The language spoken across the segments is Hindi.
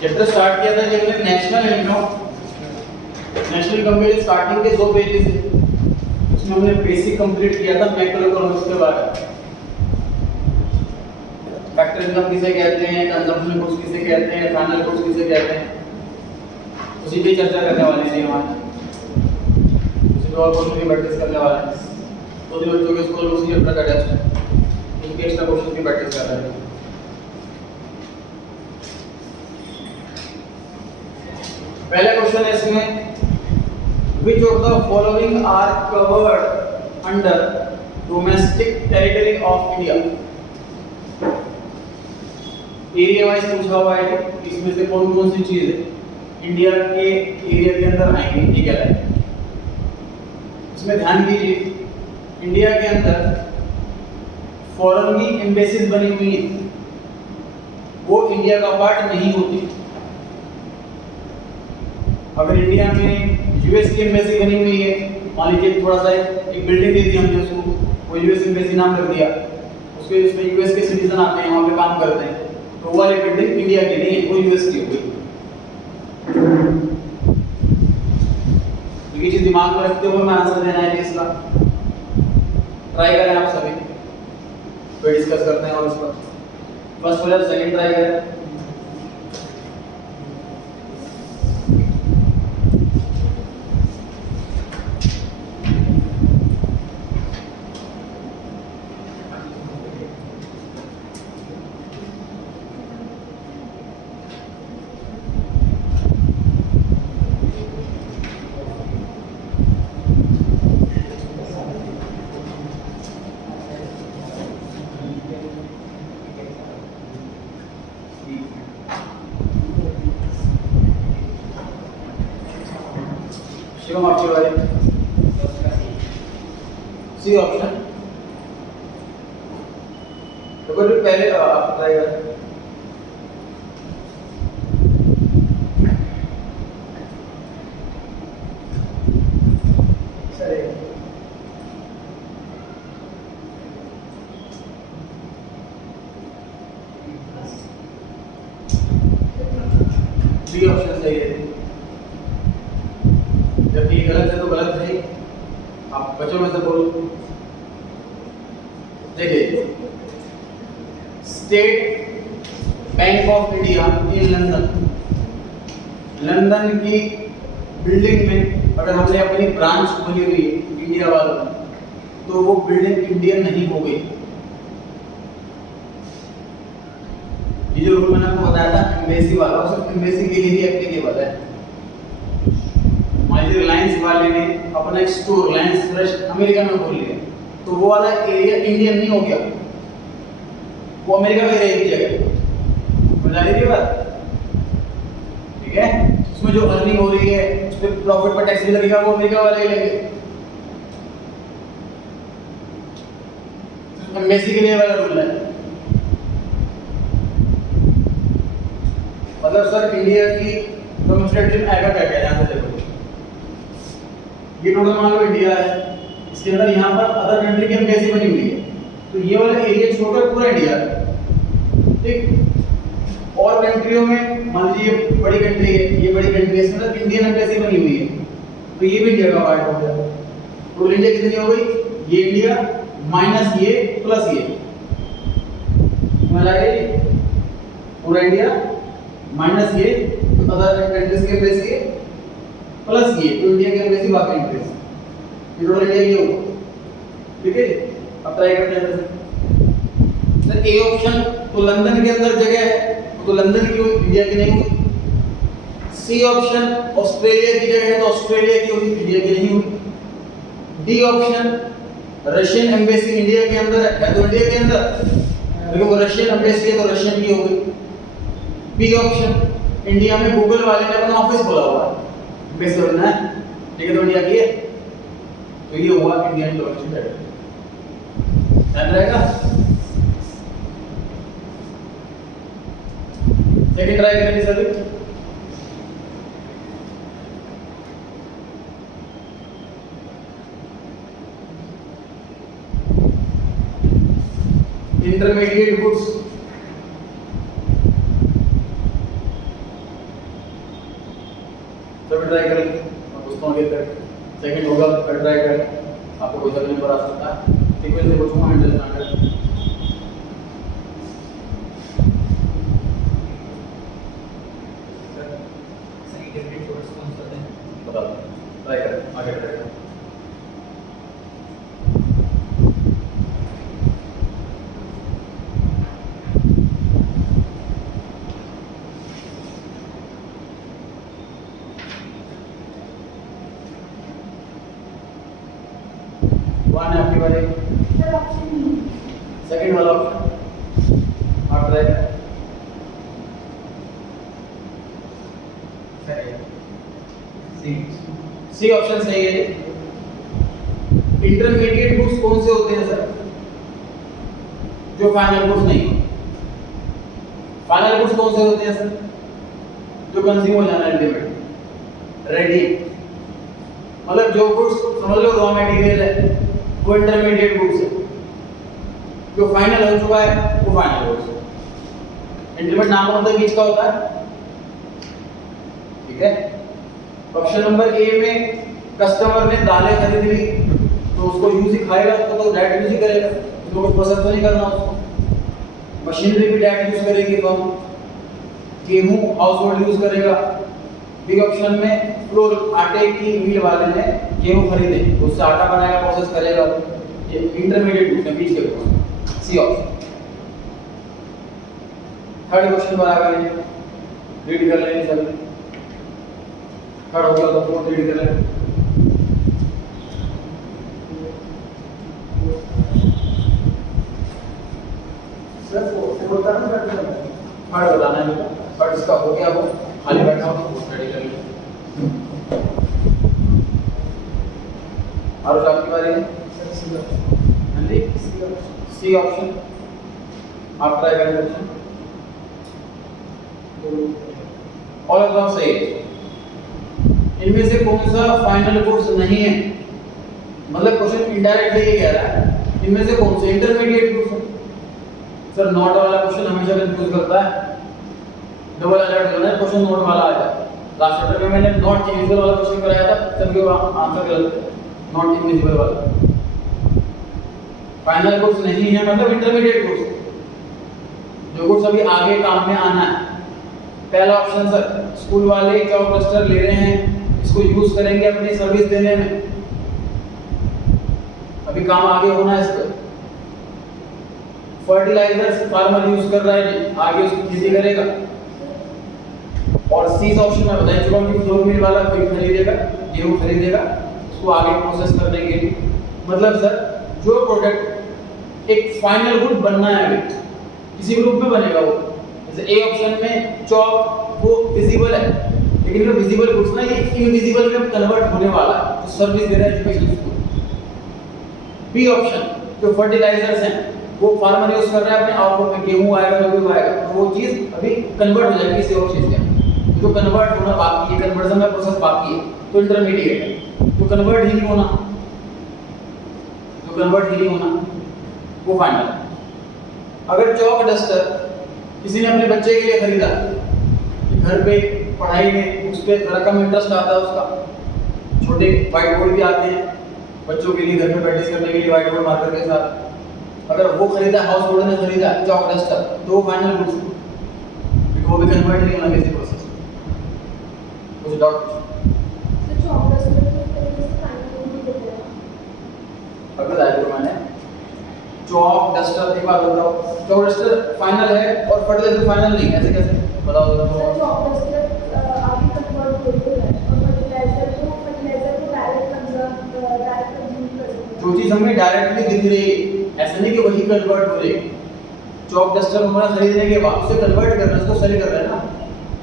चैप्टर स्टार्ट किया था जब हमने नेशनल इनकम, नेशनल इनकम के स्टार्टिंग के 2 पेजेस थे, उसमें हमने बेसिक कंप्लीट किया था मैक्रो इकोनॉमिक्स के बारे में। फैक्टर इनकम किसे कहते हैं, कंजम्पशन गुड्स किसे कहते हैं, फाइनल गुड्स किसे कहते हैं, उसी की चर्चा करने वाली थी हमारी। उसी पे और क्वेश्चन की प्रैक्टिस करने वाले हैं। तो जो बच्चों के स्कूल में उसी चैप्टर का टेस्ट है, उसके एक्स्ट्रा क्वेश्चन की प्रैक्टिस कर रहे हैं। पहला क्वेश्चन है इसमें, which of the following are covered under domestic territory of India? Area wise पूछा हुआ है कि इसमें से कौन कौन सी चीज है इंडिया के एरिया के अंदर आएंगी, ठीक है। इसमें ध्यान दीजिए, इंडिया के अंदर फॉरेन की एम्बेसीज बनी हुई है, वो इंडिया का पार्ट नहीं होती। अगर इंडिया में यूएस की एम्बेसी बनी हुई है, मान लीजिए थोड़ा सा एक बिल्डिंग दे दी हमने उसको, वो यूएस एम्बेसी नाम रख दिया, उसके इसमें यूएस के सिटीजन आते हैं, वहाँ पे काम करते हैं, तो वो वाली बिल्डिंग इंडिया की नहीं है, वो यूएस की होगी। ये चीज दिमाग में रखते हुए मैं आंसर देना है इसका, ट्राई करें आप सभी, फिर डिस्कस करते हैं और इस पर फर्स्ट वाला सेकंड ट्राई करें। शिवम आपकी बारी, सी ऑप्शन। तो कोई पहले आप ट्राई करें। बी ऑप्शन सही है, जब ये गलत है तो गलत है, आप बच्चों में से बोलो। देखिए, state bank of India in London, London की बिल्डिंग में अगर हमने अपनी ब्रांच खोली हुई है इंडिया वालों ने, तो वो बिल्डिंग इंडियन नहीं हो गई। ये जो रूल मैंने आपको बताया था एम्बेसी वाला, सिर्फ एम्बेसी के लिए ही एप्लीकेबल है। मान लीजिए रिलायंस वाले ने अपना एक स्टोर रिलायंस फ्रेश अमेरिका में खोल लिया, तो वो वाला एरिया इंडियन नहीं हो गया, वो अमेरिका में रहेगी जगह। समझ आ रही है बात? ठीक है, उसमें जो अर्निंग हो रही है उस पर प्रॉफिट पर टैक्स भी लगेगा, वो अमेरिका वाले ही लेंगे। एम्बेसी के लिए वाला रूल है। मतलब सर इंडिया की डोमेस्टिक आएगा क्या क्या, यहाँ से देखो, ये टोटल मान लो इंडिया है, इसके अंदर यहाँ पर अदर कंट्री की एम्बेसी बनी हुई है, तो ये वाला एरिया छोटा पूरा इंडिया है, ठीक। और कंट्रियों में मान लीजिए बड़ी कंट्री है, ये बड़ी कंट्री है, इसके अंदर इंडियन एम्बेसी बनी हुई है, तो ये भी इंडिया का पार्ट हो गया। टोटल इंडिया कितनी हो गई? ये इंडिया माइनस ये प्लस ये, समझ आ गई? पूरा इंडिया माइनस ये अदर कंट्रीज के एम्बेसी प्लस ये, तो इंडिया के एम्बेसी बाकी कंट्रीज, ये टोटल इंडिया ये होगा, ठीक है। अब ट्राई करते हैं सर। ए ऑप्शन तो लंदन के अंदर जगह है, तो लंदन की हुई, इंडिया की नहीं हुई। सी ऑप्शन ऑस्ट्रेलिया की जगह है, तो ऑस्ट्रेलिया की हुई, इंडिया की नहीं हुई। D option Russian embassy India के अंदर है, तो इंडिया के अंदर, लेकिन वो रशियन एम्बेसी है तो रशियन की हो गई। बी ऑप्शन इंडिया में गूगल वाले ने अपना ऑफिस खोला हुआ है, एम्बेसी बनना है, ठीक है, तो इंडिया की है, तो ये हुआ इंडियन डोमेस्टिक टेरिटरी। ध्यान रहेगा। सेकंड ट्राई करेंगे सर। इंटरमीडिएट गुड्स, सेकंड होगा फिर ट्राई करें, आपको कोई तकलीफ पर आ सकता है। सीक्वेंस से पूछूंगा हैंडल स्टैंडर्ड बता दो, ट्राई करें, आगे ट्राई करें। वन है आपकी बारी, सेकंड वाला ऑप्शन आप ट्राई करें। सी ऑप्शन सही है। इंटरमीडिएट गुड्स कौन से होते हैं सर? जो फाइनल गुड्स नहीं हो। फाइनल गुड्स कौन से होते हैं सर? जो कंज्यूम हो जाना अल्टीमेट रेडी, मतलब जो गुड्स समझ लो रॉ मटेरियल है वो इंटरमीडिएट गुड्स है। जो फाइनल हो चुका है वो फाइनल गुड्स है। इंटरमीडिएट नाम मतलब बीच का होता है, ठीक है। ऑप्शन नंबर ए में कस्टमर ने दालें खरीद ली तो उसको यूज ही खाएगा, उसको तो डायरेक्ट यूज ही करेगा, उसको कुछ प्रोसेस तो नहीं करना उसको। मशीनरी भी डायरेक्ट यूज करेंगे तो हम गेहूं हाउस होल्ड यूज करेगा। बी ऑप्शन में फ्लोर आटे की मिल वाले ने गेहूं खरीदे तो उससे आटा बनाएगा, प्रोसेस करेगा, ये इंटरमीडिएट गुड्स है बीच के goods. C option. Third question पर आ गए, रीड कर लेंगे सर। थर्ड हो गया तो फोर्थ रीड कर लेंगे। सर फोर्थ बताना है, थर्ड बताना है बेटा। थर्ड इसका हो गया, वो खाली बैठा हो तो रेडी कर लेंगे। और आपकी बारी है। हाँ जी, सी ऑप्शन आप ट्राई करें। ऑल ऑफ them सही है। इनमें से कौन सा फाइनल गुड्स नहीं है? मतलब क्वेश्चन इनडायरेक्टली ये कह रहा है इनमें से कौन से इंटरमीडिएट गुड्स है। सर नॉट वाला क्वेश्चन हमेशा कंफ्यूज करता है, डबल अलर्ट होना है, क्वेश्चन नोट वाला आ जाए। लास्ट चैप्टर में मैंने नॉट इनविजिबल वाला क्वेश्चन कराया था, तभी वो आंसर गलत है, नॉट इनविजिबल वाला। फाइनल गुड्स नहीं है मतलब इंटरमीडिएट गुड्स, जो गुड्स अभी आगे काम में आना है। पहला ऑप्शन सर, स्कूल वाले जॉब क्लस्टर ले रहे हैं, इसको यूज करेंगे अपनी सर्विस देने में, अभी काम आगे होना है इसका। फर्टिलाइजर फार्मर यूज कर रहा है, आगे उसकी खेती करेगा। और सी ऑप्शन में बता चुका हूं कि फ्लोर मिल वाला कोई खरीदेगा, गेहूं खरीदेगा, उसको आगे प्रोसेस करने के लिए। मतलब सर जो प्रोडक्ट एक फाइनल गुड बनना है अभी किसी ग्रुप में बनेगा वो, जैसे ए ऑप्शन में चॉक वो विजिबल है, लेकिन वो विजिबल गुड्स ना ये इनविजिबल में कन्वर्ट होने वाला है, जो सर्विस दे रहा है एजुकेशन को। बी ऑप्शन जो फर्टिलाइजर्स हैं वो फार्मर यूज कर रहा है अपने आउटपुट में, गेहूं आएगा जो भी आएगा तो वो चीज अभी कन्वर्ट हो जाएगी किसी और चीज में। जो कन्वर्ट होना बाकी है, कन्वर्जन का प्रोसेस बाकी है, तो इंटरमीडिएट है। जो कन्वर्ट ही नहीं होना, जो कन्वर्ट ही नहीं होना वो फाइनल है। अगर चॉक डस्टर किसी ने अपने बच्चे के लिए खरीदा, घर पे पढ़ाई में उस पर थोड़ा कम इंटरेस्ट आता है उसका, छोटे व्हाइट बोर्ड भी आते हैं बच्चों के लिए घर में प्रैक्टिस करने के लिए व्हाइट बोर्ड मार्कर के साथ, अगर वो खरीदा, हाउस होल्ड ने खरीदा चॉक डस्टर, तो वो फाइनल गुड्स है, क्योंकि वो भी कन्वर्ट नहीं होना किसी प्रोसेस में। कुछ डाउट? सर चॉक डस्टर के तरीके से फाइनल गुड होता है। अगर आए तो मैंने चॉक डस्टर एक बार बताओ, चॉक डस्टर फाइनल है और फर्टिलाइजर फाइनल नहीं, ऐसे कैसे बताओ? सर चॉक डस्टर आगे कन्वर्ट होते हैं और फर्टिलाइजर को डायरेक्ट कंज्यूम कर सकते हैं। जो चीज हमें डायरेक्टली दिख रही है, ऐसा नहीं कि वही कन्वर्ट हो रही है। चॉक डस्टर हमारा खरीदने के बाद उसे कन्वर्ट करना है, उसको सेल कर रहे हैं ना।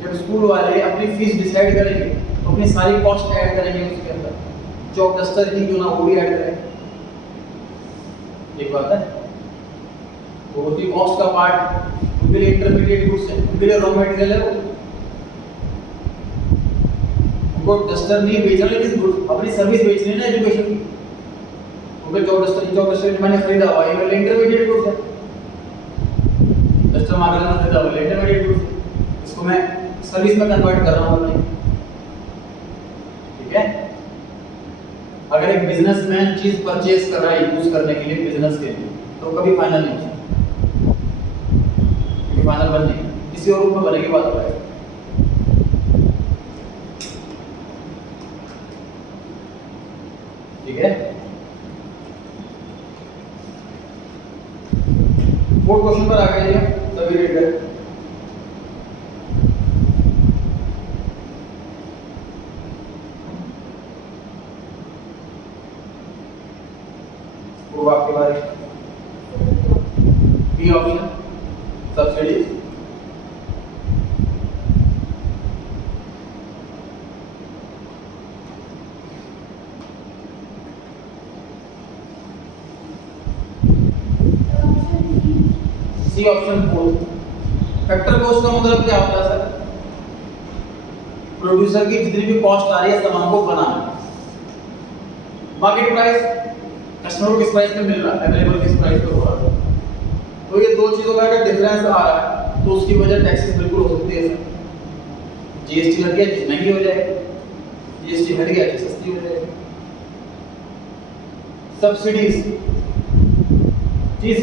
जब स्कूल वाले अपनी फीस डिसाइड करेंगे तो अपनी सारी कॉस्ट ऐड करेंगे उसके अंदर, चॉक डस्टर ही क्यों ना वो भी ऐड करें, एक बात है। वो होती कॉस्ट का पार्ट, उनके लिए इंटरमीडिएट गुड्स है, उनके लिए रॉ मटेरियल है, उनको डस्टर नहीं बेचना लेकिन गुड्स अपनी सर्विस बेचनी है ना एजुकेशन की। उनके चॉक डस्टर मैंने खरीदा हुआ है, ये इंटरमीडिएट गुड्स है। डस्टर मार्केट में खरीदा हुआ है, इंटरमीडिएट गुड्स है, इसको मैं सर्विस में कन्वर्ट कर रहा हूँ अपनी, ठीक है। अगर एक बिजनेसमैन चीज परचेज कर रहा है यूज करने के लिए बिजनेस के लिए, तो कभी फाइनल नहीं होता, क्योंकि फाइनल बन नहीं, किसी और रूप में बनेगी बात हो जाएगी। ठीक है, फोर्थ क्वेश्चन पर आ गए सभी रेड करें। वो आपके बारे B option subsidy. C option fourth. Factor cost का मतलब क्या होता है सर? प्रोड्यूसर की जितनी भी कॉस्ट आ रही है सामान को बनाने, मार्केट प्राइस कस्टमर को किस प्राइस पे मिल रहा है, अवेलेबल किस प्राइस पे हो रहा है, तो ये दो चीजों का अगर डिफरेंस आ रहा है तो उसकी वजह टैक्सेस बिल्कुल हो सकती है सर। जीएसटी लग गया चीज महंगी हो जाएगी, जीएसटी हट गया चीज सस्ती हो जाएगी। सब्सिडीज चीज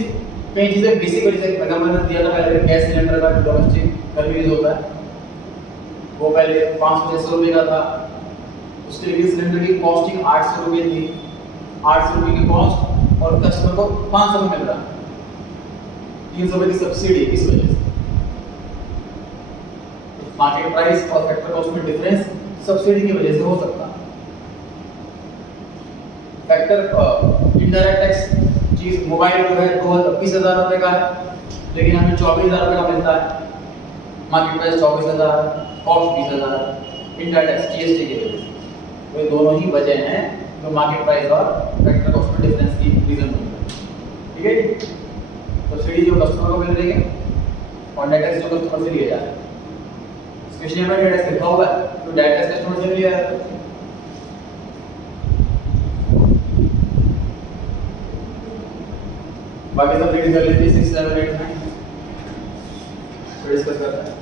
कई चीजें बेसिक वजह से, अगर मैंने दिया था पहले गैस सिलेंडर का डोमेस्टिक घर में यूज होता है, वो पहले 500-600 रुपये का था, उसके लिए सिलेंडर की कॉस्टिंग 800 रुपये थी, 800 रुपये की कॉस्ट और कस्टमर को 500 में मिल रहा है, 300 रुपये की सब्सिडी। इस वजह से मार्केट प्राइस और फैक्टर कॉस्ट में डिफरेंस सब्सिडी की वजह से हो सकता है। फैक्टर इनडायरेक्ट टैक्स चीज मोबाइल जो है 20,000 रुपये का है, लेकिन हमें 24,000 रुपये का मिलता है, market price 24,000, cost 20,000, indirect tax GST की वजह से। ये दोनों ही वजह हैं जो मार्केट प्राइस और फैक्टर कॉस्ट में डिफरेंस की रीजन होती है। ठीक है, सब्सिडी जो कस्टमर को मिल रही है और नेट टैक्स जो कस्टमर से लिया जा रहा है, स्पेशली हमें नेट टैक्स लिखा हुआ है तो डायरेक्ट टैक्स कस्टमर से लिया जा रहा है। बाकी सब रीड कर लेते हैं 6, 7, 8 में डिस्कस करते हैं।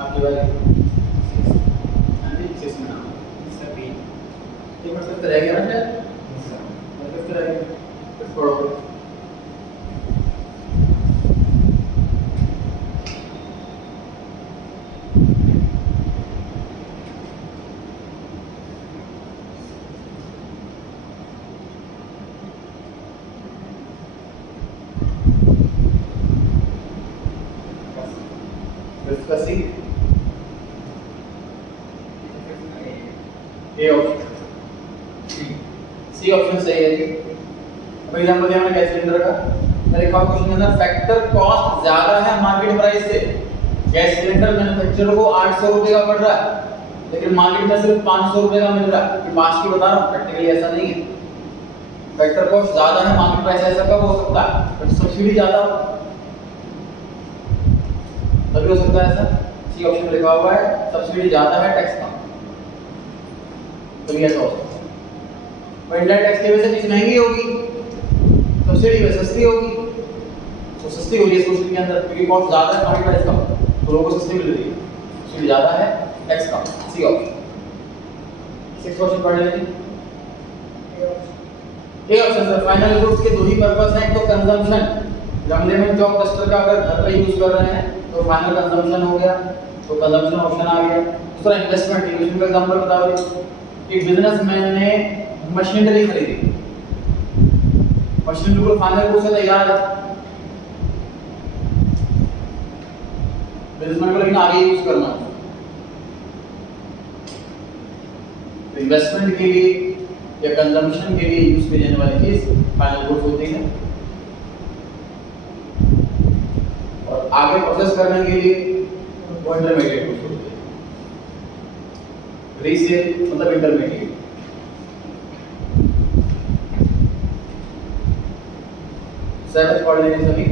आपकी बारी रह गया ना शायद, रह गया छोड़ो। ए ऑप्शन सी ऑप्शन सही है जी। अब एग्जांपल दिया मैंने गैस सिलेंडर का, मेरे का क्वेश्चन है ना, फैक्टर कॉस्ट ज्यादा है मार्केट प्राइस से, गैस सिलेंडर मैन्युफैक्चरर को 800 रुपए का पड़ रहा है, लेकिन मार्केट में सिर्फ 500 रुपए का मिल रहा है। ये पांच की बता रहा हूं, प्रैक्टिकली ऐसा नहीं है। फैक्टर कॉस्ट ज्यादा है मार्केट प्राइस, ऐसा कब हो सकता है? बट सब्सिडी ज्यादा हो तभी हो सकता है ऐसा। सी ऑप्शन में लिखा हुआ है सब्सिडी ज्यादा है टैक्स कम, तभी ऐसा हो सकता है। इनडायरेक्ट टैक्स की वजह से चीज महंगी होगी, सब्सिडी में सस्ती होगी, तो सस्ती हो रही है सोसाइटी के अंदर क्योंकि कॉस्ट ज्यादा है, मार्केट प्राइस कम, तो लोगों को सस्ती मिल रही है, सब्सिडी ज्यादा है टैक्स कम। C option. 6 क्वेश्चन पढ़ लेते हैं। A option sir, final goods के दो ही पर्पस हैं, तो कंजम्पशन, गमले में जो कस्टर का अगर घर पे यूज कर रहे हैं तो फाइनल कंजम्पशन हो गया, तो कंजम्पशन ऑप्शन आ गया। दूसरा इन्वेस्टमेंट, इन्वेस्टमेंट का एग्जांपल बता दो। एक बिजनेसमैन ने मशीनरी खरीदी, मशीन बिल्कुल फाइनल गुड्स से तैयार है, बिजनेसमैन को लेकिन आगे यूज करना है, तो इन्वेस्टमेंट के लिए या कंजम्पशन के लिए यूज की जाने वाली चीज फाइनल गुड्स होती है, और आगे प्रोसेस करने के लिए वो इंटरमीडिएट गुड्स होती है। रीसेल मतलब इंटरमीडिएट। सेवन पढ़ लेंगे सभी।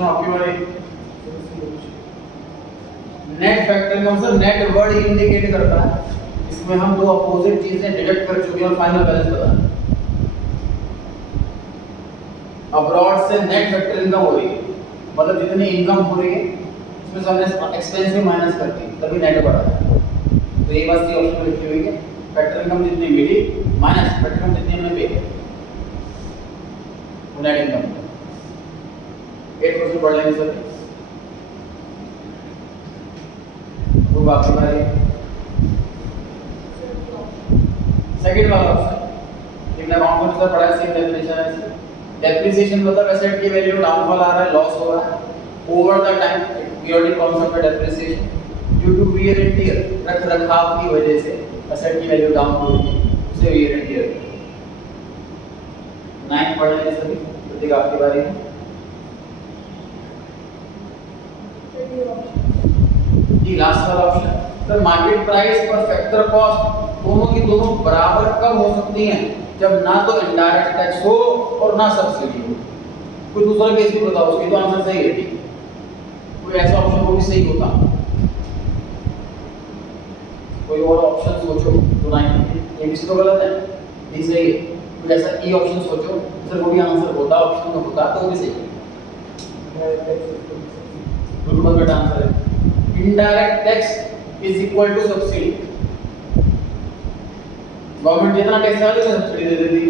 क्वेश्चन आपके बारे net factor income sir net word indicate करता है, इसमें हम दो अपोजिट चीजें डिडक्ट कर चुके हैं और फाइनल बैलेंस बताना। अब्रॉड से नेट फैक्टर इनकम हो रही है, मतलब जितनी इनकम हो रही है उसमें से हमने एक्सपेंस भी माइनस कर दी, तभी नेट बढ़ा है। तो ये बात सी ऑप्शन में लिखी हुई है, फैक्टर इनकम जितनी मिली माइनस फैक्टर इनकम जितनी हमने पे की, नेट इनकम 8% बढ़ लेंगे सर। तो बाकी बारी सेकंड वाला ऑप्शन लिखना, अकाउंट में सर पढ़ा सेम डेफिनेशन है इसकी। डेप्रिसिएशन मतलब एसेट की वैल्यू डाउनफॉल आ रहा है, लॉस हो रहा है over the time, periodic concept है depreciation due to wear and tear, रख रखाव की वजह से एसेट की वैल्यू डाउन हो रही है, उसे वियर एंड टियर। 9 पढ़ लेंगे सभी, प्रतीक आपकी बारी है। जी लास्ट वाला ऑप्शन सर, मार्केट प्राइस पर फैक्टर कॉस्ट दोनों की दोनों बराबर कब हो सकती हैं, जब ना तो इनडायरेक्ट टैक्स हो और ना सब्सिडी हो। कोई दूसरा केस भी बताओ, उसकी तो आंसर सही है, ठीक, कोई ऐसा ऑप्शन वो भी सही होता, कोई और ऑप्शन सोचो तो नहीं, ये भी तो गलत है, ये सही है। कोई ऐसा ई ऑप्शन सोचो सर वो भी आंसर होता, ऑप्शन में होता तो वो भी सही है, बिल्कुल करेक्ट आंसर है। Indirect tax is equal to subsidy, government जितना टैक्स लगा देती है सब्सिडी दे देती,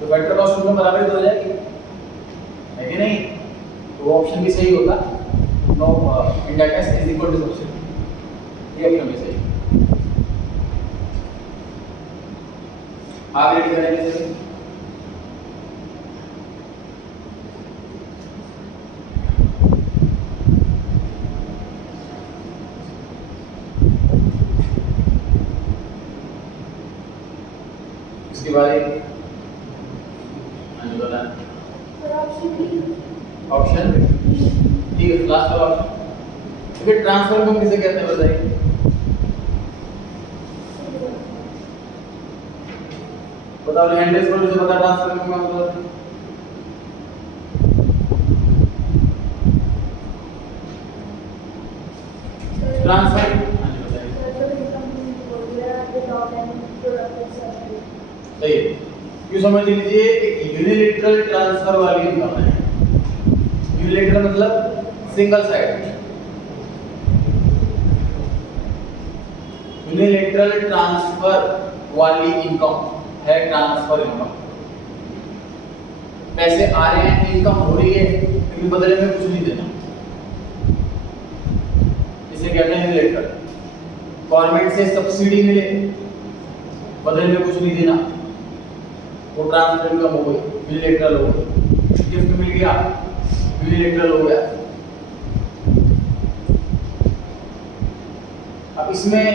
तो फैक्टर कॉस्ट में बराबर तो हो जाएगी, है कि नहीं? तो वो ऑप्शन भी सही होगा, no indirect tax is equal to subsidy, ये ऑप्शन भी सही। आप रेडी करेंगे सर? इसके बारे में ऑप्शन ठीक है, लास्ट वाला ऑप्शन। फिर ट्रांसफर को किसे कहते हैं बताइए? बताओ, हैंडल्स को मुझे बता, ट्रांसफर को क्या मतलब है? ट्रांसफर सही है, क्यों समझ लीजिए एक यूनिलैटरल ट्रांसफर वाली इनकम है। यूनिलैटरल मतलब सिंगल साइड, यूनिलैटरल ट्रांसफर वाली इनकम है ट्रांसफर इनकम। पैसे आ रहे हैं, इनकम हो रही है, लेकिन बदले में कुछ नहीं देना, इसे कहते हैं यूनिलैटरल। गवर्नमेंट से सब्सिडी मिले, बदले में कुछ नहीं देना, वो ट्रांसफर इनकम हो गई, यूनिलैटरल हो गई। गिफ्ट मिल गया, यूनिलैटरल हो गया। अब इसमें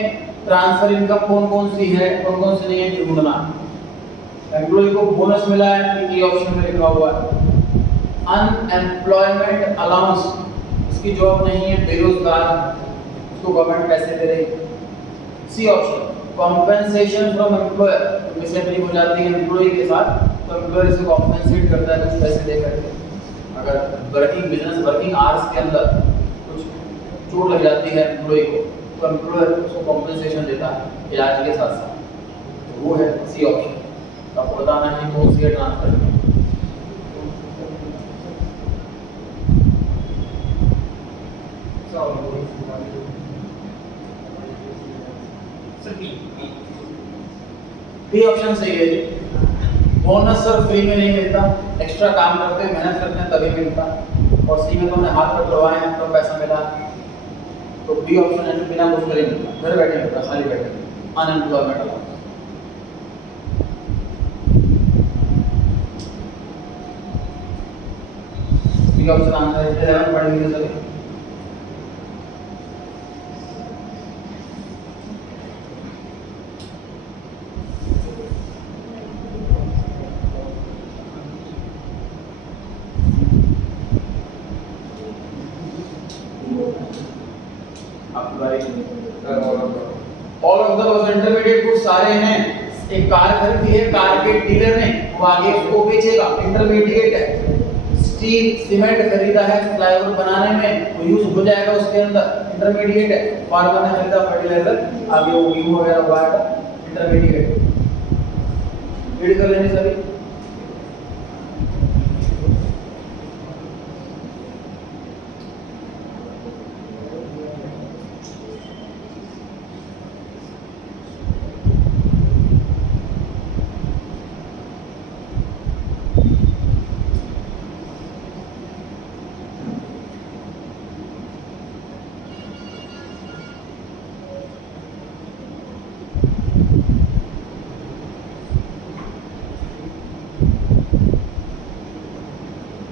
ट्रांसफर इनकम कौन कौन सी है, कौन कौन सी नहीं है ढूंढना। एम्प्लॉय को बोनस मिला है, ये ऑप्शन में लिखा हुआ है। अनएम्प्लॉयमेंट अलाउंस, इसकी जॉब नहीं है, बेरोजगार, उसको गवर्नमेंट पैसे दे रही है। C option compensation from employer, mishappening हो जाती है एम्प्लॉय के साथ तो एम्प्लॉयर इसे कॉम्पेंसेट करता है कुछ पैसे दे करके। अगर वर्किंग बिजनेस वर्किंग आवर्स के अंदर कुछ चोट लग जाती है एम्प्लॉय को, तो एम्प्लॉयर उसको कॉम्पेंसेशन देता है इलाज के साथ साथ, तो वो है सी ऑप्शन। तो आपको बताना है कि कौन सी है ट्रांसफर। बी ऑप्शन सही है जी। बोनस सर फ्री में नहीं मिलता, एक्स्ट्रा काम करते हैं, मेहनत करते हैं तभी मिलता, और सी में तो हमने हाथ पर करवाए हैं तो पैसा मिला। तो बी ऑप्शन है जो बिना कुछ करे मिलता, घर बैठे मिलता, खाली बैठे, unemployment allowance. B option answer है। 11 पढ़ेंगे sir. All of the intermediate goods सारे हैं, एक कार खरीदी है, कार के डीलर ने, वो आगे उसको बेचेगा, इंटरमीडिएट है, स्टील सीमेंट खरीदा है फ्लाईओवर बनाने में, वो यूज हो जाएगा उसके अंदर, इंटरमीडिएट है। फार्मर ने खरीदा फर्टिलाइजर, आगे वो गेहूं वगैरह उगाएगा, इंटरमीडिएट। रीड कर लेंगे सभी।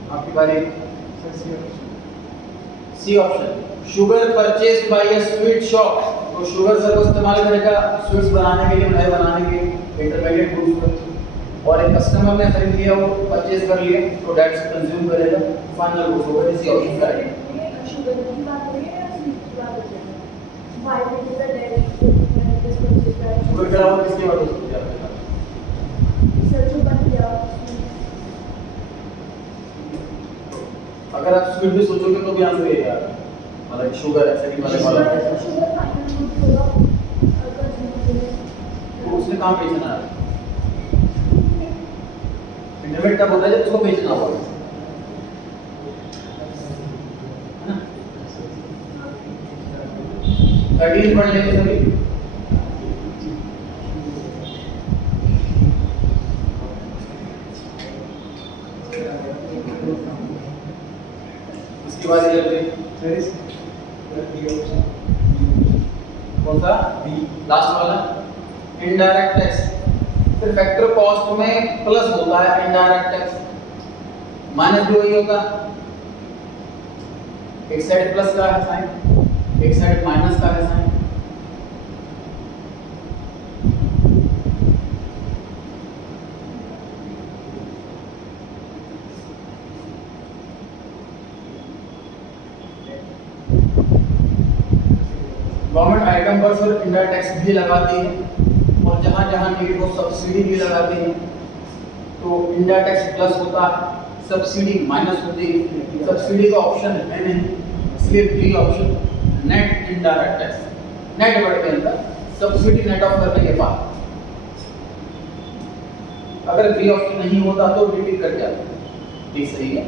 आपकी बारी। C option, sugar purchase by a sweet shop, तो शुगर सर को इस्तेमाल करेगा स्वीट्स बनाने के लिए, मिठाई बनाने के लिए, इंटरमीडिएट गुड्स को। और एक कस्टमर ने खरीद लिया, वो परचेज कर लिया, तो डेट से कंज्यूम करेगा, फाइनल गुड्स होगा। इसी ऑप्शन का है। शुगर की बात हो रही है या स्वीट की बात हो रही है? बाय द डेट शुगर के अलावा किसकी बात हो सकती है आपके पास? सर जो बन गया। अगर आप स्वीट भी सोचोगे तो भी आंसर यही आएगा, मतलब शुगर है सेकंड वाले वाला, शुगर फाइनल गुड होगा अगर तो उसने काम बेचना है। इंटरमीडिएट तब होता है जब उसको बेचना होगा, है ना। 13 पढ़ लेंगे सभी। इसके बाद ये कौन सा बी लास्ट वाला, इनडायरेक्ट टैक्स। फिर फैक्टर कॉस्ट में प्लस होता है इनडायरेक्ट टैक्स, माइनस भी वही होगा। एक साइड प्लस का है साइन, एक साइड माइनस का है साइन। गवर्नमेंट आइटम पर फिर इनडायरेक्ट टैक्स भी लगाती है, और जहां जहां नीड हो सब्सिडी भी लगाती है, तो इनडायरेक्ट टैक्स प्लस होता है, सब्सिडी माइनस होती है। सब्सिडी का ऑप्शन है नहीं, इसलिए B option net indirect tax. Net word के अंदर सब्सिडी नेट ऑफ करने के बाद, अगर बी ऑप्शन नहीं होता तो डी टिक कर जाता। डी सही है,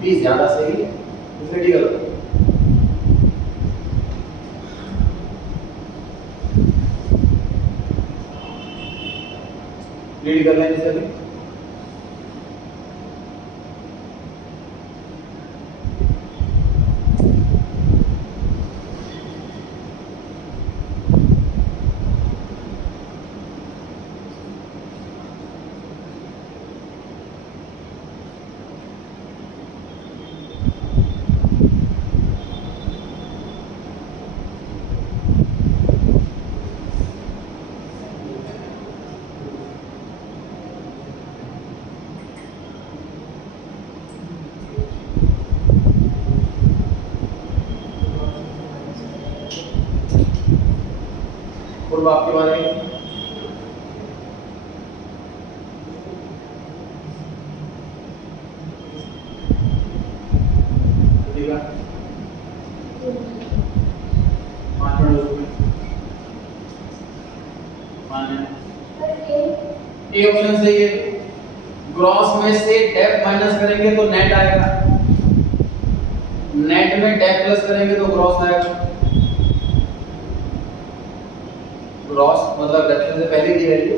बी ज्यादा सही है, इसलिए डी गलत है। रीड कर लेंगे सभी। पूर्व आपके बारे में ठीक है, 5 मिनट हो चुके। ए ऑप्शन सही है। ग्रॉस में से डेप माइनस करेंगे तो नेट आएगा, नेट में डेप प्लस करेंगे तो ग्रॉस आएगा। ग्रॉस मतलब डेप्शन से पहले की वैल्यू,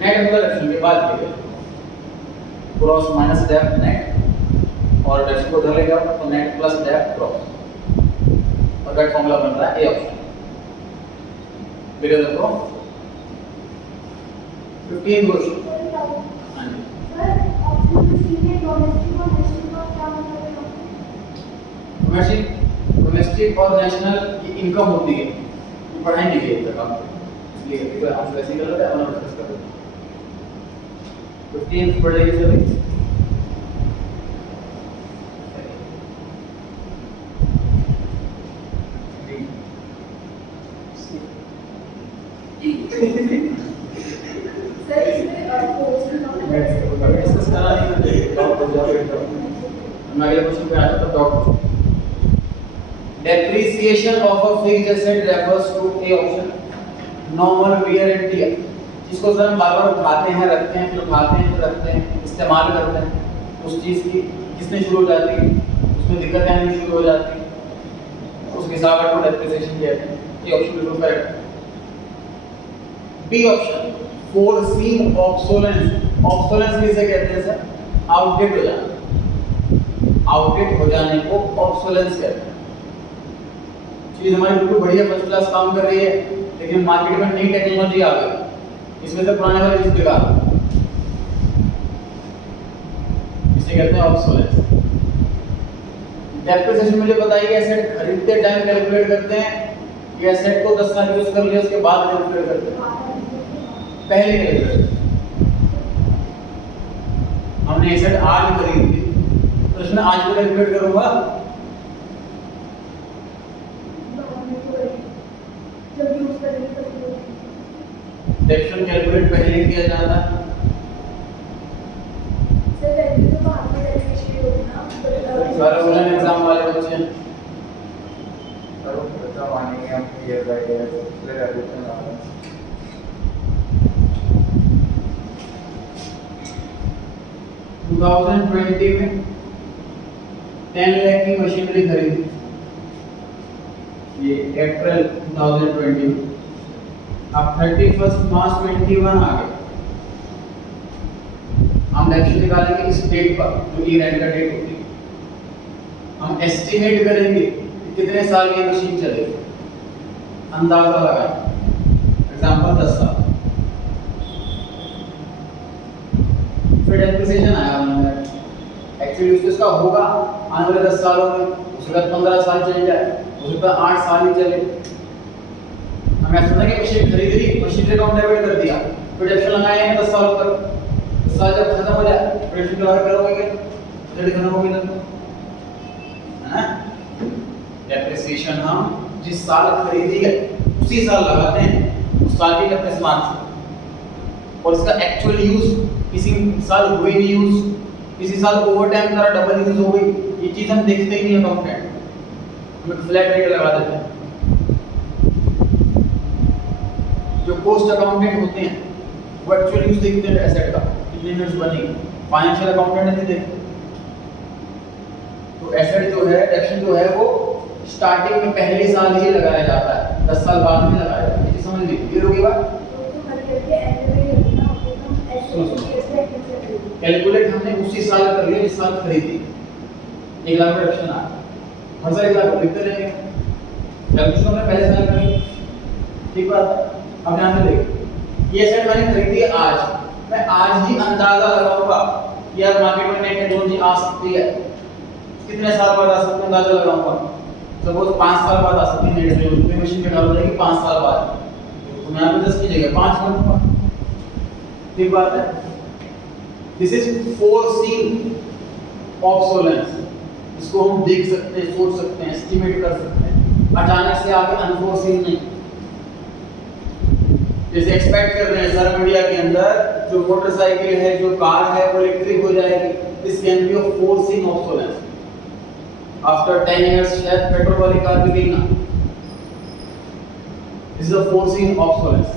नेट मतलब डेप्शन के बाद की value. Gross minus dep net, और डेप्शन को उधर ले जाओ तो नेट प्लस डेप ग्रॉस, और दैट फॉर्मूला बन रहा है ए ऑप्शन। फिर देखो 15 क्वेश्चन। हां जी सर ऑप्शन सी में डोमेस्टिक और नेशनल का क्या मतलब है? डोमेस्टिक और नेशनल की इनकम होती है, पढ़ाई नहीं की तक आप, इसलिए तो हम वैसे ही कर लेते हैं, हम डिस्कस कर लेते हैं। 15 पढ़ लेंगे सभी। सर इसमें कोर्स की नॉलेज डिस्कस करा नहीं, मैं अगले क्वेश्चन पे आता हूं। Dot depreciation of a fixed asset refers to A option normal wear and tear, जिसको सर हम बार-बार उठाते हैं, रखते हैं, फिर उठाते हैं, फिर रखते हैं, इस्तेमाल करते हैं। उस चीज की किसने शुरू हो जाती है, उसमें दिक्कत आनी शुरू हो जाती है, उसके हिसाब से डेप्रिसिएशन कहते हैं। ये ऑप्शन बिल्कुल करेक्ट है। B option foreseen obsolescence. Obsolescence किसे कहते हैं सर? आउटडेट हो जाना। आउटडेट हो जाने को ऑब्सोलेंस कहते हैं। चीज हमारी बिल्कुल बढ़िया फर्स्ट क्लास काम कर रही है, लेकिन मार्केट में नई टेक्नोलॉजी आ गई, इसमें से पुराने वाली चीज बेकार, इसे कहते हैं ऑब्सोलेंस। डेप्रिसिएशन मुझे बताइए, एसेट खरीदते टाइम कैलकुलेट करते हैं या एसेट को 10 साल यूज कर लिया उसके बाद कैलकुलेट करते हैं? पहले कैलकुलेट। हमने एसेट आज खरीदी तो इसमें आज को कैलकुलेट करूंगा, डेप्रिसिएशन कैलकुलेट पहले किया जाता है। सारे बोले एग्जाम वाले बच्चे हैं। करो बच्चा मानेंगे हम ईयर बाय ईयर इसलिए रेवोल्यूशन आ रहा है। 2020 में 10 लाख की मशीनरी खरीदी, ये अप्रैल 2020 में। अब 31 मार्च 21 आ गया, हम डेप्रिसिएशन निकालेंगे इस डेट पर, जो ईयर एंड का डेट होती है। हम एस्टिमेट करेंगे कि कितने साल ये मशीन चलेगी, अंदाजा लगाएं। एग्जांपल 10 साल। फिर डेप्रिसिएशन आया हमारा, एक्चुअली उसका होगा आने वाले 10 सालों में, उसके बाद 15 साल चल जाए, उसके बाद 8 साल ही चले। हम ऐसा था कि मशीन खरीद ली, मशीनरी अकाउंट डेबिट कर दिया, फिर डेप्रिसिएशन लगाएंगे 10 सालों तक। 10 साल जब खत्म हो जाए डेप्रिसिएशन कवर करोगे, जल्दी खत्म हो गई ना। डेप्रिसिएशन हम जिस साल खरीदी है उसी साल लगाते हैं, उस साल की डेप्रिसिएशन मार्च, और इसका एक्चुअल यूज किसी साल हुए नहीं यूज, किसी साल ओवर टाइम करा डबल यूज हो गई, ये चीज हम देखते ही नहीं अकाउंटेंट, हम फ्लैट रेट लगा देते हैं। जो पोस्ट अकाउंटेंट होते हैं वो एक्चुअल यूज देखते हैं एसेट का, कितनी यूनिट्स बनी, फाइनेंशियल अकाउंटेंट नहीं देखते। तो एसेट जो है, डेप्रिसिएशन जो है वो स्टार्टिंग में पहले साल ही लगाया जाता है, 10 साल बाद में लगाया जाता है। ये समझ लीजिए, क्लियर होगी बात? कैलकुलेट हमने उसी साल कर लिया जिस साल खरीदी, 1 लाख का डेप्रिसिएशन आया, हर साल 1 लाख लिखते रहेंगे, कैलकुलेशन हमने पहले साल करी, ठीक बात है। अब ध्यान से देखिए, ये एसेट मैंने खरीदी है आज, मैं आज ही अंदाजा लगाऊंगा कि यार मार्केट में नई टेक्नोलॉजी आ सकती है, कितने साल बाद आ सकती है अंदाजा लगाऊंगा। सपोज 5 साल बाद आ सकती है नई टेक्नोलॉजी, मशीन पे डाल जाएगी 5 साल बाद, तो मैं यहाँ पे 10 की जगह 5 कर दूंगा, ठीक बात है। दिस इज फोरसीन ऑब्सोलेंस, इसको हम देख सकते हैं, सोच सकते हैं, एस्टिमेट कर सकते हैं, अचानक से आके अनफोर्सीन नहीं। जैसे एक्सपेक्ट कर रहे हैं सर इंडिया के अंदर जो मोटरसाइकिल है, जो कार है वो इलेक्ट्रिक हो जाएगी, this can be a foreseen obsolescence. After 10 years शायद पेट्रोल वाली कार बिकेगी ना, this is a foreseen obsolescence.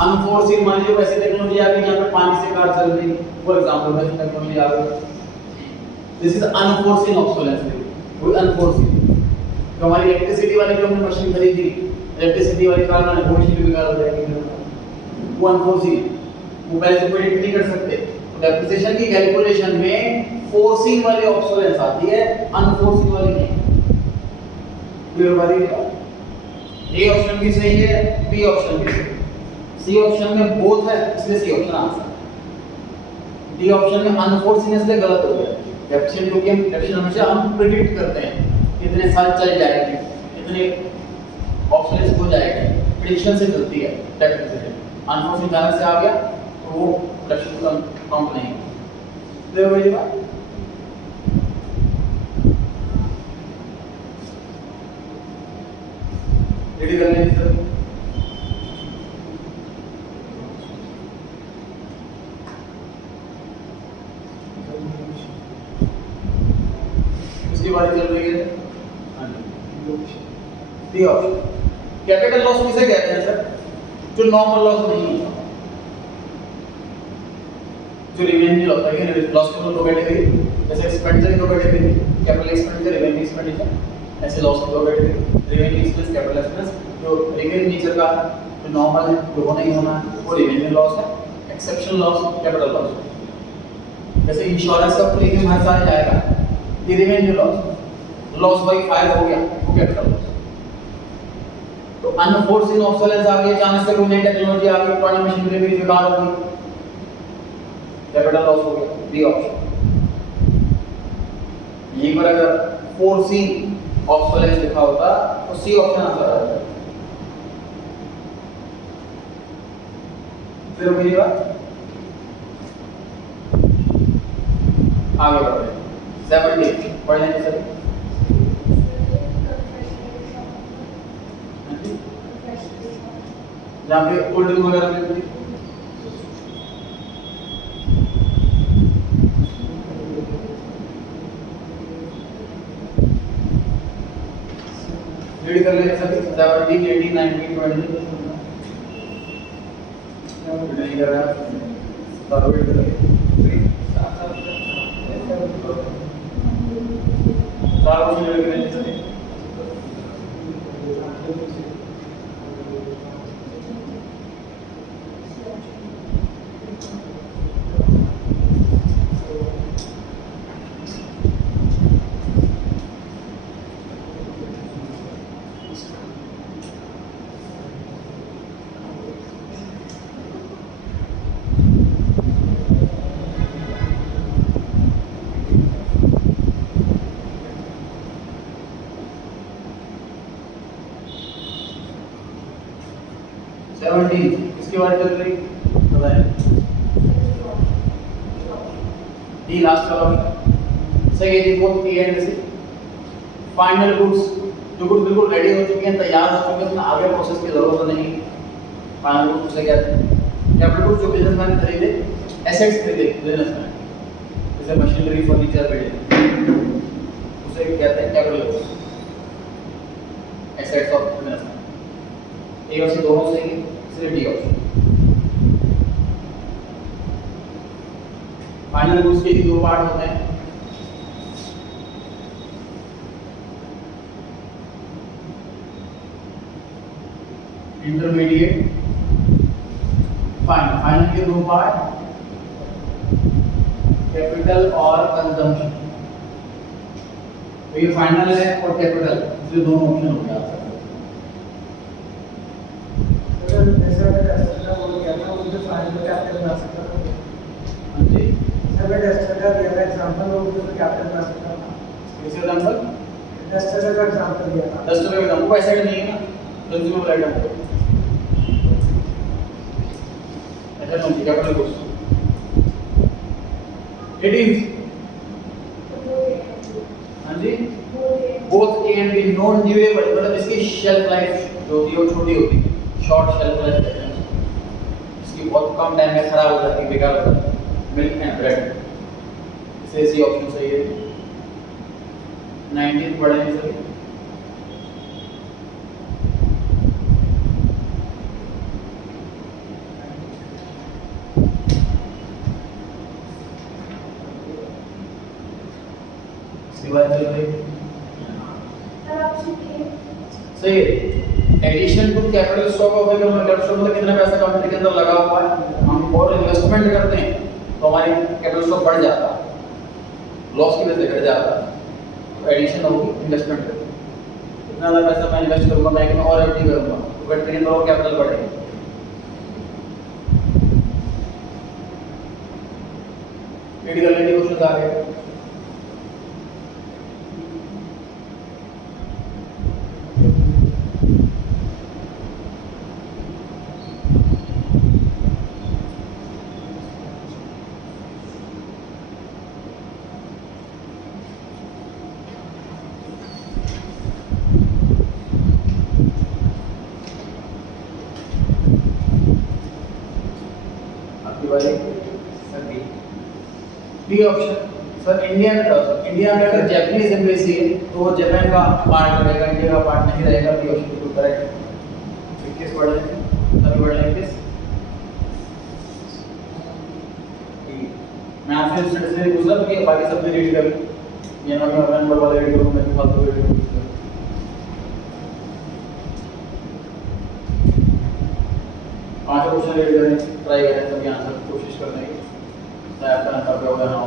Unforeseen मान लीजिए वैसे टेक्नोलॉजी आ गई जहाँ पे पानी से कार चल रही है, फॉर एग्जांपल वैसी टेक्नोलॉजी आ गई, दिस इज अनफोर्सीन ऑब्सोलेंस। कोई अनफोर्सीन, तो हमारी इलेक्ट्रिसिटी वाली जो हमने मशीन खरीदी, इलेक्ट्रिसिटी वाली कार में वो मशीन बेकार हो जाएगी, वो अनफोर्सीन, वो पहले से प्रेडिक्ट नहीं कर सकते। तो डेप्रिसिएशन की कैलकुलेशन में फोर्सीन वाली ऑब्सोलेंस आती है, अनफोर्सीन वाली नहीं। क्लियर बात है? ए ऑप्शन भी सही है, बी ऑप्शन भी सही है, सी ऑप्शन में बोथ है इसलिए C option answer. D option में अनफोर्सीन इसलिए गलत हो गया। डेप्रिसिएशन जो कि हम डेप्रिसिएशन हमेशा हम प्रेडिक्ट करते हैं कितने साल चल जाएगी, कितने ऑब्सोलेंस हो जाएगी, प्रेडिक्शन से चलती है डेप्रिसिएशन। अनफोर्सीन अचानक से आ गया तो वो डेप्रिसिएशन काउंट नहीं होगा। क्लियर हो गई बात? रेडी कर लेंगे सर। बारी चल रही है। हाँ जी ऑप्शन कैपिटल लॉस किसे कहते हैं सर? जो नॉर्मल लॉस नहीं होता, जो रिवेन्यू होता है। लॉस के दो कैटेगरी, जैसे एक्सपेंडिचर की दो category, capital expenditure, revenue expenditure. ऐसे लॉस की दो category, revenue expense, capital expense. जो रिकरिंग नेचर का जो नॉर्मल है, जो होना ही होना है, वो रिवेन्यू लॉस है। Exceptional loss capital loss. जैसे इंश्योरेंस का प्रीमियम हर साल जाएगा, ये revenue loss. Loss by fire हो गया, वो कैपिटल लॉस। तो अनफोर्सिन ऑब्सोलेंस आ गया, अचानक से कोई नई टेक्नोलॉजी आ गई, पुरानी मशीनरी भी बेकार हो गई, कैपिटल लॉस हो गया। B option. यहीं पर अगर फोर्सिन ऑब्सोलेंस लिखा होता तो सी ऑप्शन आंसर आ जाता। फिर मेरी बात आगे बढ़ते हैं। 70 पढ़ लेंगे सर। जहाँ पे कोल्ड ड्रिंक वगैरह मिलती है, रीड कर लेंगे सभी। 17, 18, 19, 20 नहीं कर रहा है, तो रीड कर लेंगे। चार क्वेश्चन रीड कर लेंगे सभी। इसके बाद चल रही बताएं। डी लास्ट वाला सही है। Both A and C final goods, जो गुड्स बिल्कुल रेडी हो चुके हैं, तैयार हो चुके हैं, उसमें आगे प्रोसेस की जरूरत नहीं। फाइनल गुड्स उसे कहते हैं। कैपिटल गुड्स जो बिजनेसमैन खरीदे, एसेट्स खरीदे बिजनेसमैन, जैसे मशीनरी, फर्नीचर, बिल्डिंग, उसे कहते हैं capital goods, assets of businessman. A और सी दोनों सही है, इसलिए डी ऑप्शन। फाइनल गुड्स के दो पार्ट होते हैं। Intermediate, final. फाइनल के दो पार्ट, कैपिटल और कंजम्पशन। तो ये फाइनल है और कैपिटल, इसलिए दोनों ऑप्शन हो गया। Both A and B non durable, मतलब इसकी शेल्फ लाइफ जो होती है वो छोटी होती है, शॉर्ट शेल्फ लाइफ कहते हैं। इसकी बहुत कम टाइम में खराब हो जाती है, बेकार हो जाती है। मिल्क एंड ब्रेड, इसे सी ऑप्शन सही है। 19 पढ़ेंगे सर। इसके बाद चल रही सही है। Addition to capital stock of a company, capital stock मतलब कितना पैसा कंपनी के अंदर लगा हुआ है, हम और इन्वेस्टमेंट करते हैं तो हमारी कैपिटल स्टॉक बढ़ जाता है, लॉस की वजह से घट जाता है। तो एडिशन होगी इन्वेस्टमेंट पे, इतना ज़्यादा पैसा मैं इन्वेस्ट करूँगा बैंक में और एफडी करूँगा तो घटने के अंदर और कैपिटल बढ़ेगा। रीड कर लेंगे क्वेश्चन आगे। बी ऑप्शन सर इंडिया में अगर जापानीज एम्बेसी है तो वो जापान का पार्ट रहेगा, इंडिया का पार्ट नहीं रहेगा। बी ऑप्शन बिल्कुल करेक्ट। 21 वर्ड है, सभी वर्ड है 21। मैं आपसे स्टूडेंट्स से पूछ रहा था कि बाकी सब रीड कर ये ना मैं नंबर वाले रीड करूं, मैं फालतू रीड करूं। पांच क्वेश्चन रीड करें, ट्राई करें, तभी आंसर कोशिश करने की शायद आपका आंसर पे होगा ना हो।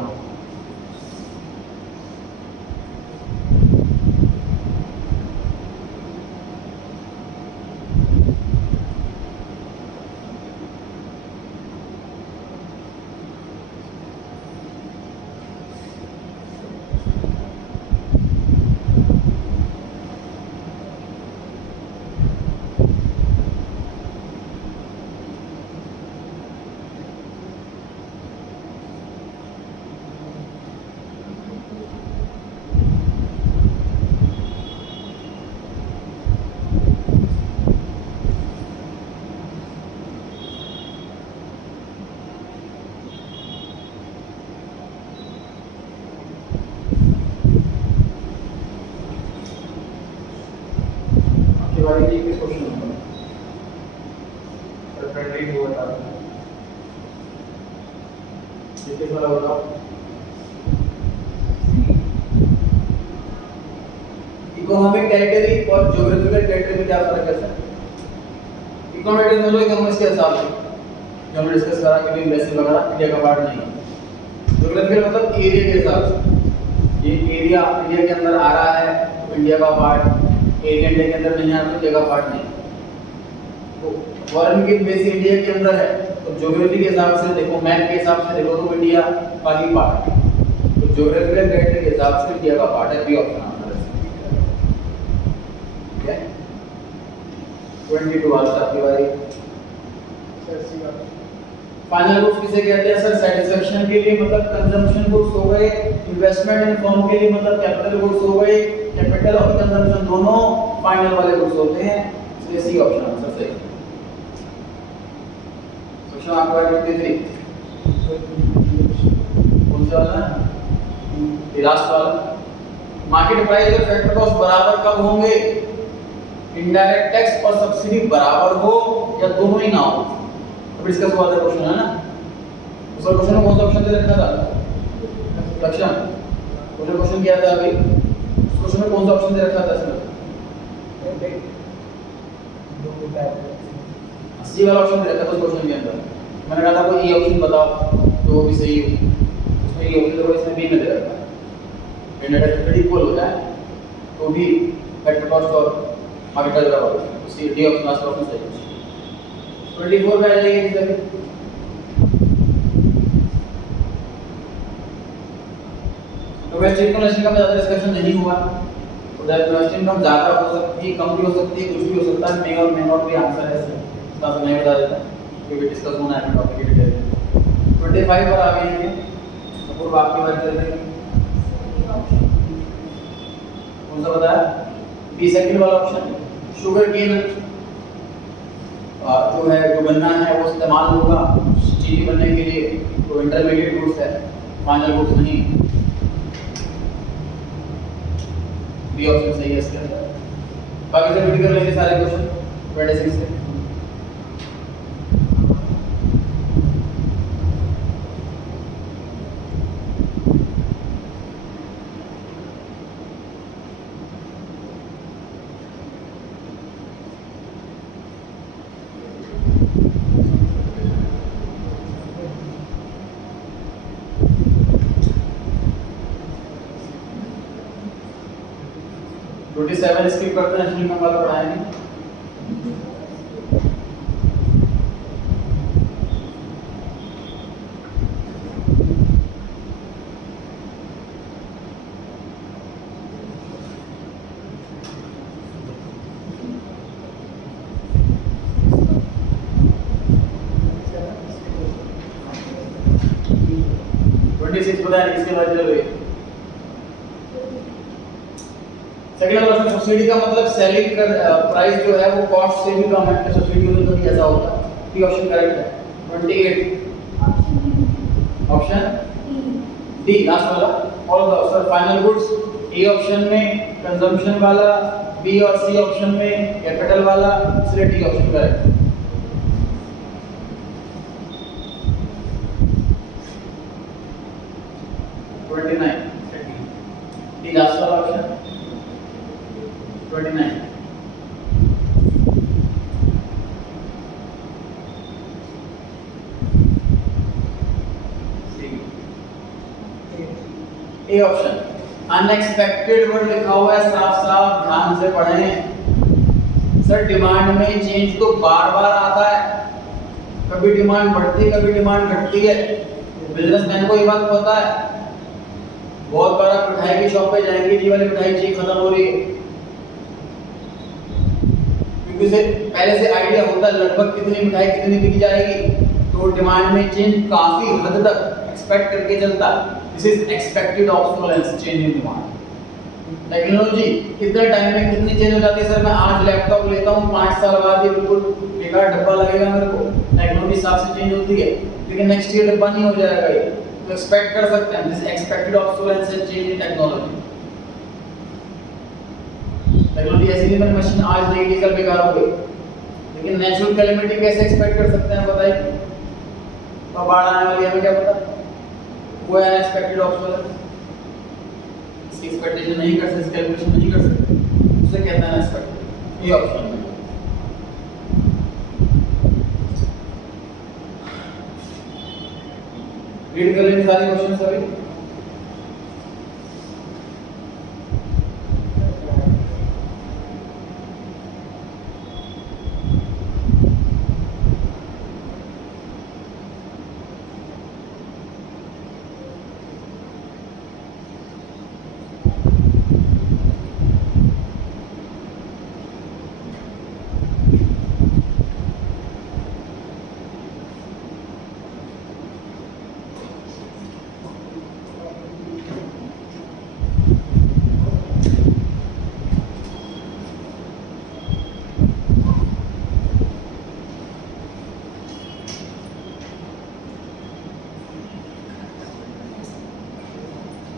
जी किस क्वेश्चन नंबर? सर 22 बता दो। ये किस वाला बताओ? इकोनॉमिक टेरिटरी और ज्योग्राफिकल टेरिटरी में क्या फर्क है सर? इकोनॉमिक टेरिटरी मतलब इकोनॉमिक्स के हिसाब से जो हमने डिस्कस करा कि इंडस्ट्री वगैरह इंडिया का पार्ट नहीं है। ज्योग्राफिकल मतलब एरिया के हिसाब से, ये एरिया इंडिया के अंदर आ रहा है तो इंडिया का पार्ट, एरिया इंडिया के अंदर नहीं आ रहा तो इंडिया का पार्ट नहीं। तो फॉरेन की बेस इंडिया के अंदर है तो ज्योग्राफी के हिसाब से देखो, मैप के हिसाब से देखो तो इंडिया का ही पार्ट है। तो ज्योग्राफिकल टेरिटरी के हिसाब से इंडिया का पार्ट है। बी ऑप्शन आंसर है। ठीक है, 22 आंसर आपकी बारी। Sir C option. Final goods किसे कहते हैं सर? सेटिस्फैक्शन के लिए मतलब कंजम्पशन गुड्स हो गए, इन्वेस्टमेंट इन फॉर्म के लिए मतलब कैपिटल गुड्स हो गए। कैपिटल और कंजम्पशन दोनों फाइनल वाले गुड्स होते हैं, इसलिए सी ऑप्शन आंसर सही है। क्वेश्चन आपका 23 कौन सा वाला है? ये लास्ट वाला। मार्केट प्राइस और फैक्टर कॉस्ट बराबर कब होंगे? इनडायरेक्ट टैक्स और सब्सिडी बराबर हो या दोनों ही ना हो। अब इसका सवाल है, क्वेश्चन है ना, उसका क्वेश्चन में कौन सा ऑप्शन दे रखा था? लक्षण क्वेश्चन किया था अभी, उस क्वेश्चन में कौन सा ऑप्शन दे रखा था इसमें? सी वाला ऑप्शन दे रखा था उस क्वेश्चन के अंदर। मैंने कहा था कोई ए ऑप्शन बताओ तो वो भी सही हो, उसमें ए ऑप्शन देखो, इसमें बी में दे रखा है। इंडायरेक्ट टैक्स इक्वल हो जाए तो भी फैक्टर कॉस्ट और मार्केट प्राइस बराबर हो, तो C D option last option सही है। 24 पे आ जाइए सर। डोमेस्टिक इनकम का ज्यादा डिस्कशन नहीं हुआ, तो डोमेस्टिक इनकम ज्यादा हो सकती है, कम भी हो सकती है, कुछ भी हो सकता है। मे और मे नॉट भी आंसर है सर, इसका तो नहीं बता देता क्योंकि डिस्कस होना है टॉपिक की डिटेल। 25 पर आ गए हैं, तो आपकी बात चल रही है। कौन सा बताया? बी सेकंड वाला ऑप्शन। शुगर केन जो है, जो गन्ना है वो इस्तेमाल होगा चीनी बनने के लिए, तो इंटरमीडिएट गुड्स है, फाइनल गुड्स नहीं। बी ऑप्शन सही है इसके अंदर। बाकी से रिपीट कर लेंगे सारे क्वेश्चन 26 से। ट्वेंटी 7 स्किप करते हैं, नेशनल वाला पढ़ाएंगे। बताया किसके बारे में चल रही है? सेकंड वाला सब्सिडी का मतलब सेलिंग का प्राइस जो है वो कॉस्ट से भी कम है, तो सब्सिडी मतलब भी ऐसा होता है। बी ऑप्शन करेक्ट है। 28 ऑप्शन डी लास्ट वाला all of the sir final goods A option में कंजम्पशन वाला, बी और सी ऑप्शन में कैपिटल वाला, इसलिए D option correct. D last वाला option 29 A option unexpected word लिखा हुआ है, साफ साफ ध्यान से पढ़ें। सर डिमांड में चेंज तो बार बार आता है, कभी डिमांड बढ़ती है कभी डिमांड घटती है। बिजनेसमैन को ये बात पता है। बहुत बार आप मिठाई की शॉप पे जाएंगे, ये वाली मिठाई चाहिए, खत्म हो रही है, क्योंकि उसे पहले से आइडिया होता है लगभग कितनी मिठाई कितनी बिक जाएगी। तो डिमांड में चेंज काफी हद तक एक्सपेक्ट करके चलता है। This is expected obsolescence, change in demand. Technology कितने टाइम में कितनी चेंज हो जाती है। सर मैं आज लैपटॉप लेता हूँ, 5 साल बाद ये बिल्कुल बेकार डब्बा लगेगा मेरे को। टेक्नोलॉजी हिसाब से चेंज होती है, लेकिन नेक्स्ट ईयर डब्बा नहीं हो जाएगा ये, तो एक्सपेक्ट कर सकते हैं। This expected obsolescence and change in technology. Technology ऐसी नहीं, मैंने मशीन आज नहीं ली कल बेकार हो गई, लेकिन नेचुरल कैलेमिटी कैसे एक्सपेक्ट कर सकते हैं बताइए। तो बाढ़ आने वाली है, हमें क्या पता, वो है अनएक्सपेक्टेड ऑब्सोलेंस। इसकी एक्सपेक्टेशन नहीं कर सकते, कैलकुलेशन नहीं कर सकते, उसे कहते हैं अनएक्सपेक्टेड। ये ऑप्शन है। रीड कर लेंगे सारे क्वेश्चन सभी।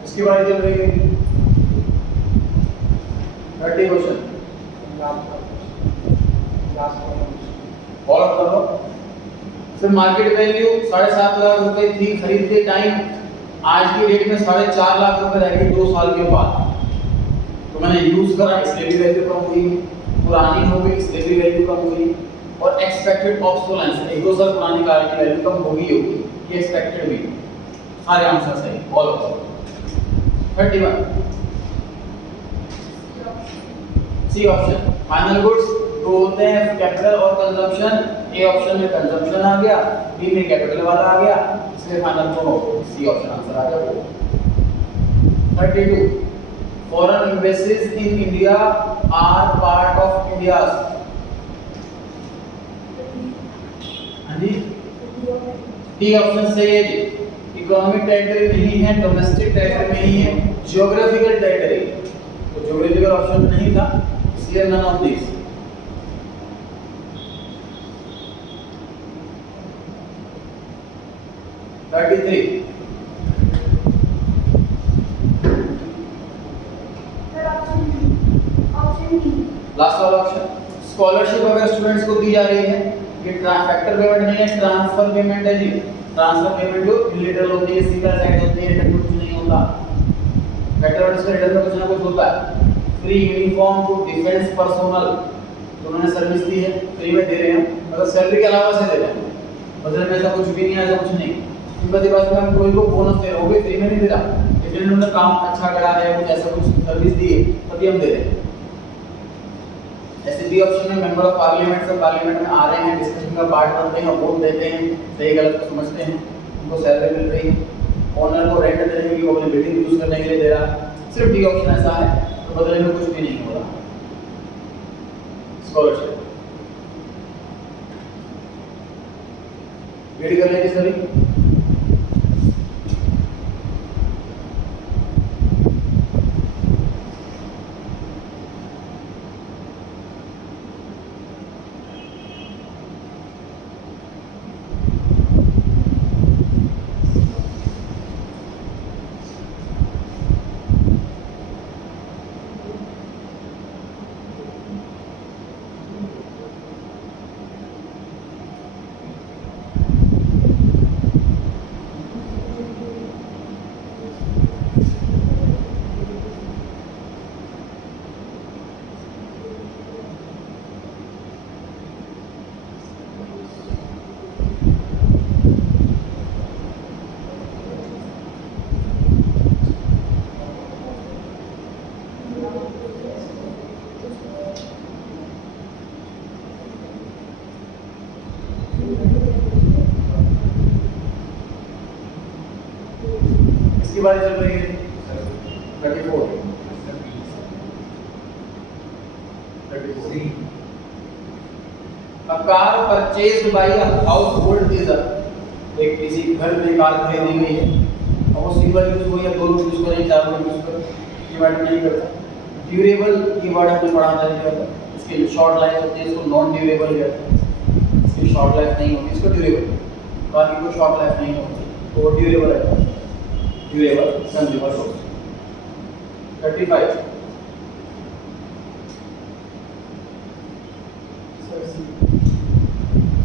इसकी बात चल रही है 30 क्वेश्चन और करो। फिर मार्केट वैल्यू 7.5 लाख रुपए थी खरीदते टाइम, आज की डेट में 4.5 लाख रुपए रहेगी 2 साल के बाद। तो मैंने यूज करा, इसलिए भी वैल्यू कम हुई, पुरानी हो गई इसलिए भी वैल्यू कम हुई, और एक्सपेक्टेड ऑब्सोलेंस 1-2 साल पुरानी कार की वैल्यू कम होगी, ये एक्सपेक्टेड भी। सारे आंसर सही, all of 31 C option. Final goods तो होते हैं कैपिटल और कंजम्पशन। ए ऑप्शन में कंजम्पशन आ गया, बी में कैपिटल वाला आ गया, इसलिए फाइनल दोनों सी ऑप्शन आंसर आ गया। 32 foreign embassies in India are part of India's. हाँ जी, डी ऑप्शन सही है जी। इकोनॉमिक टेरिटरी नहीं है, डोमेस्टिक टेरिटरी नहीं है, ज्योग्राफिकल टेरिटरी। तो ज्योग्राफिकल ऑप्शन नहीं था, इसलिए नन ऑफ दिस। लास्ट वाला ऑप्शन स्कॉलरशिप अगर स्टूडेंट्स को दी जा रही है, ये फैक्टर पेमेंट नहीं है, ट्रांसफर पेमेंट है जी। ट्रांसफर पेमेंट जो यूनिलैटरल होती है, सिंगल साइड होती है, रिटर्न कुछ नहीं होता। फैक्टर पेमेंट से रिटर्न में कुछ ना कुछ होता है। Free uniform to defence personnel, तो उन्होंने सर्विस दी है, फ्री में दे रहे हैं, मतलब सैलरी के अलावा से दे रहे हैं, बदले में ऐसा कुछ भी नहीं है, ऐसा कुछ नहीं। सिंपल सी बात है, हम कोई को बोनस दे रहे हो, वो भी फ्री में नहीं दे रहा, लेकिन उन्होंने काम अच्छा करा है, कुछ ऐसा कुछ सर्विस दी है, तभी हम दे रहे हैं। ऐसे बी ऑप्शन में मेंबर ऑफ पार्लियामेंट सब पार्लियामेंट में आ रहे हैं, डिस्कशन का पार्ट बनते हैं, वोट देते हैं, सही गलत को समझते हैं, उनको सैलरी मिल रही है। ओनर को रेंट देने के लिए, वो अपनी बिल्डिंग यूज करने के लिए दे रहा है। सिर्फ डी ऑप्शन ऐसा है, तो बदले में कुछ भी नहीं हो रहा। स्कॉलरशिप रीड कर लेंगे सभी। इसकी बारी चल रही है 34 A car purchased by a household is a एक किसी घर में कार खरीदी गई है और वो सिंगल यूज हो या दो लोग यूज करें चार लोग यूज करें ये मैटर नहीं करता। ड्यूरेबल ये वर्ड हमने पढ़ा था इसकी शॉर्ट लाइफ होती है, इसको नॉन ड्यूरेबल कहते हैं। इसकी शॉर्ट लाइफ नहीं होती, इसको ड्यूरेबल, बाकी को शॉर्ट लाइफ नहीं होती तो वो ड्यूरेबल है, durable consumer goods. 35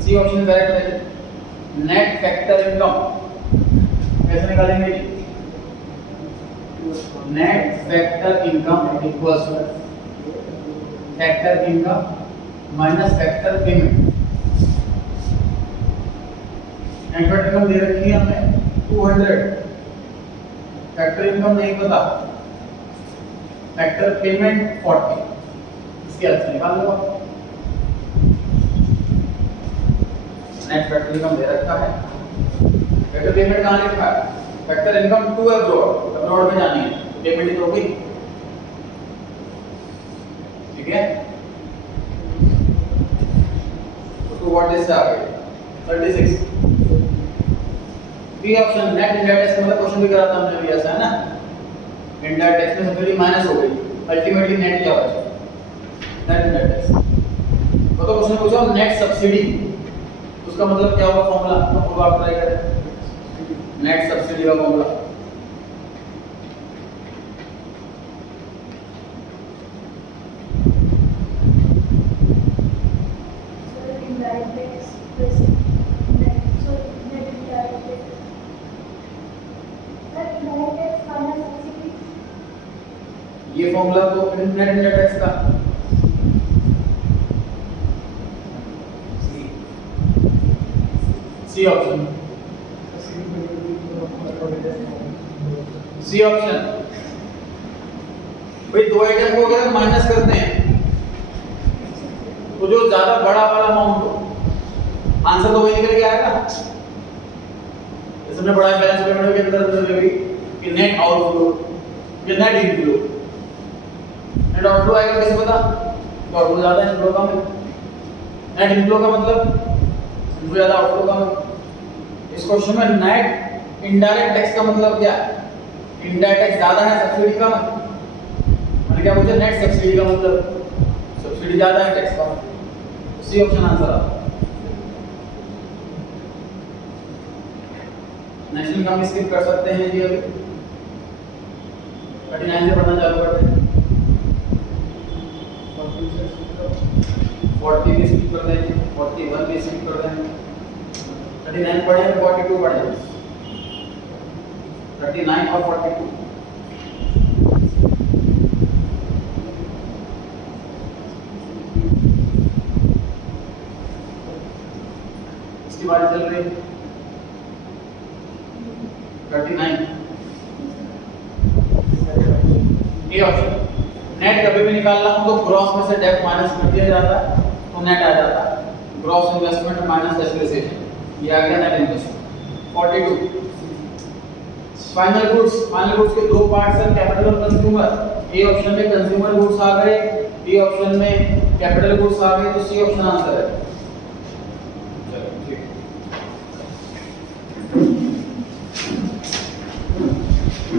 C option correct है। नेट फैक्टर इनकम कैसे निकालेंगे जी? Net factor income equals factor income minus factor payment. Net factor income दे रखी है हमें 200, फैक्टर इनकम नहीं पता, फैक्टर पेमेंट 40, इसके अर्थ निकाल लो। नेट फैक्टर इनकम दे रखा है, फैक्टर पेमेंट कहाँ लिखा है? Factor income to abroad, abroad में जानी है, पेमेंट ही तो होगी, ठीक है। तो what is the 36 B option. Net indirect tax मतलब क्वेश्चन भी करा था हमने भी, ऐसा है ना, इनडायरेक्ट टैक्स में सब्सिडी माइनस हो गई, अल्टीमेटली नेट क्या बचा? Net indirect tax. तो क्वेश्चन पूछा नेट सब्सिडी, उसका मतलब क्या होगा फॉर्मूला, तो आप ट्राई करें नेट सब्सिडी का फॉर्मूला। ये फॉर्मूला तो नेट इनडायरेक्ट टैक्स का सी ऑप्शन, सी ऑप्शन। भाई दो आइटम को अगर माइनस करते हैं तो जो ज्यादा बड़ा वाला अमाउंट हो आंसर तो वही निकल के आएगा। इसमें बड़ा बैलेंस पेमेंट के अंदर कि नेट आउटफ्लो या नेट इनफ्लो, नेट आउटफ्लो आएगा कैसे पता? तो आउटफ्लो ज्यादा है इनफ्लो कम है, नेट इनफ्लो का मतलब इनफ्लो ज्यादा आउटफ्लो कम है। इस क्वेश्चन में नेट इनडायरेक्ट टैक्स का मतलब क्या है? इनडायरेक्ट टैक्स ज्यादा है, सब्सिडी कम है। मैंने क्या पूछा? नेट सब्सिडी का मतलब सब्सिडी ज्यादा है, टैक्स कम है। सी ऑप्शन आंसर आता है। नेशनल इनकम स्किप कर सकते हैं जी, अभी 39 से पढ़ना चालू करते हैं। 40 भी स्किप कर देंगे, 41 भी स्किप कर देंगे, 39 पढ़े हैं, 42 पढ़े हैं, 39 और 42। इसकी बात चल रही है 39 ये ऑप्शन। नेट कभी भी निकालना हो तो ग्रॉस में से डेब्ट माइनस कर दिया जाता है तो नेट आ जाता है। ग्रॉस इन्वेस्टमेंट माइनस डेप्रिसिएशन, ये आ गया net investment. 42 final goods. Final goods के दो पार्ट्स हैं, कैपिटल और कंज्यूमर। ए ऑप्शन में कंज्यूमर गुड्स आ गए, बी ऑप्शन में कैपिटल गुड्स आ गए, तो सी ऑप्शन आंसर है।